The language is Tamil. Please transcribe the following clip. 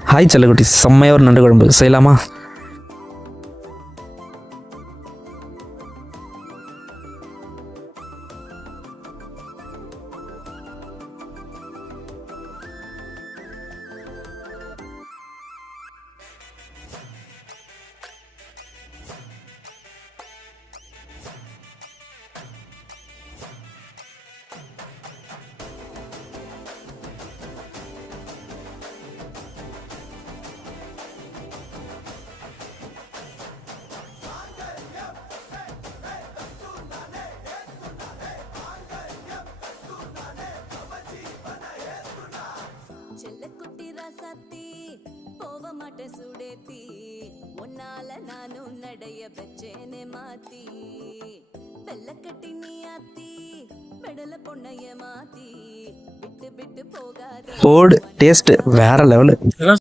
ஹாய் செல்லக்குட்டி, செம்மையாக ஒரு நண்டு குழம்பு செய்யலாமா? செல்லக்குட்டி ராசாத்தி போவ மாட்ட சுடேத்தி உன்னால நானும் நடைய பெச்சேனே மாத்தி வெள்ளக்கட்டி நீ ஆத்தி பெடல பொண்ணைய மாத்தி விட்டு விட்டு போகாத போடு, டேஸ்ட்டு வேறு லெவலு.